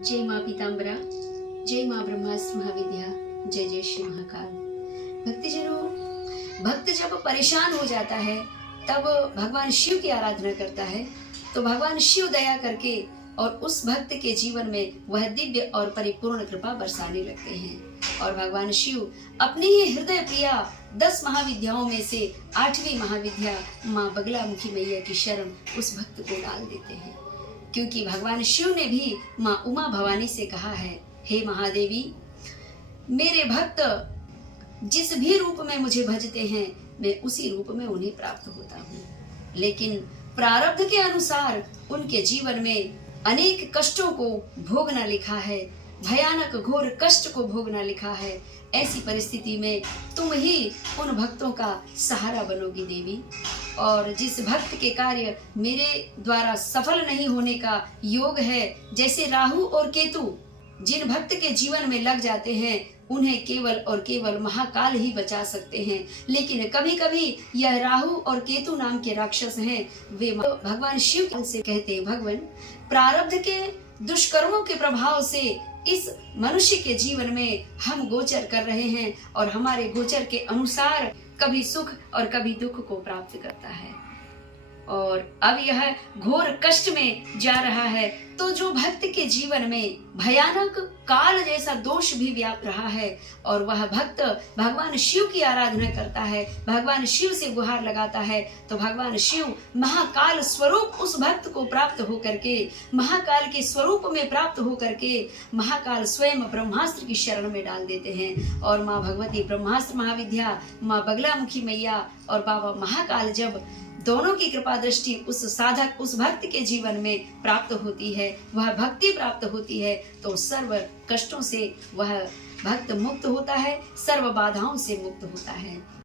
जय माँ पीताम्बरा, जय माँ ब्रह्मास्त्र महाविद्या, जय जय श्री महाकाल। भक्तजनों, भक्त जब परेशान हो जाता है तब भगवान शिव की आराधना करता है तो भगवान शिव दया करके और उस भक्त के जीवन में वह दिव्य और परिपूर्ण कृपा बरसाने लगते हैं। और भगवान शिव अपनी ही हृदय प्रिया 10 महाविद्याओं में से 8वीं महाविद्या माँ बगलामुखी मैया की शरण उस भक्त को डाल देते हैं। क्योंकि भगवान शिव ने भी माँ उमा भवानी से कहा है, हे महादेवी, मेरे भक्त जिस भी रूप में मुझे भजते हैं मैं उसी रूप में उन्हें प्राप्त होता हूँ, लेकिन प्रारब्ध के अनुसार उनके जीवन में अनेक कष्टों को भोगना लिखा है, भयानक घोर कष्ट को भोगना लिखा है। ऐसी परिस्थिति में तुम ही उन भक्तों का सहारा बनोगी देवी। और जिस भक्त के कार्य मेरे द्वारा सफल नहीं होने का योग है, जैसे राहु और केतु जिन भक्त के जीवन में लग जाते हैं उन्हें केवल और केवल महाकाल ही बचा सकते हैं, लेकिन कभी कभी यह राहु और केतु नाम के राक्षस हैं, वे भगवान शिव से कहते हैं, भगवान प्रारब्ध के दुष्कर्मों के प्रभाव से इस मनुष्य के जीवन में हम गोचर कर रहे हैं और हमारे गोचर के अनुसार कभी सुख और कभी दुख को प्राप्त करता है। और अब यह घोर कष्ट में जा रहा है तो जो भक्त के जीवन में भयानक काल जैसा दोष भी व्याप रहा है और वह भक्त भगवान शिव की आराधना करता है, भगवान शिव से गुहार लगाता है, तो भगवान शिव महाकाल स्वरूप उस भक्त को प्राप्त होकर के, महाकाल के स्वरूप में प्राप्त होकर के महाकाल स्वयं ब्रह्मास्त्र की शरण में डाल देते हैं। और माँ भगवती ब्रह्मास्त्र महाविद्या, माँ बगलामुखी मैया और बाबा महाकाल जब दोनों की कृपा दृष्टि उस साधक, उस भक्त के जीवन में प्राप्त होती है, वह भक्ति प्राप्त होती है, तो सर्व कष्टों से वह भक्त मुक्त होता है, सर्व बाधाओं से मुक्त होता है।